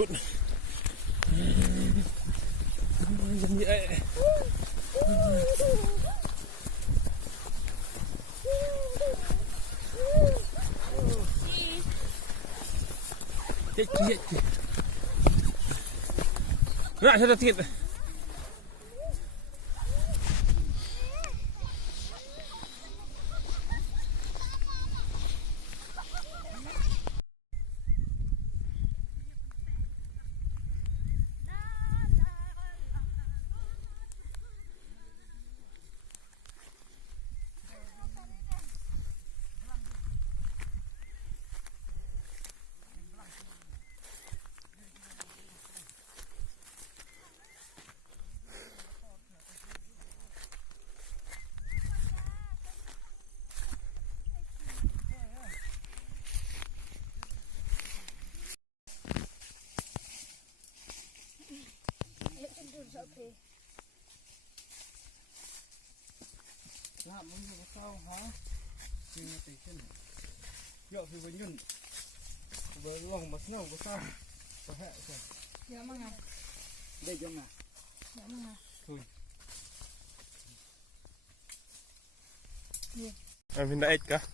คุณยังมีไอ้เจ๊เจ๊น่าจะติดมึงอยู่กับเขาฮะจริงตีขึ้นเยอะคือวันยุ่นเบอร์ลงมาสโน่ก็ซ่าก็แห่ใช่เยอะมั้งไงได้ยังไงเยอะมั้งไงคุยเป็นได้เอ็ดกะ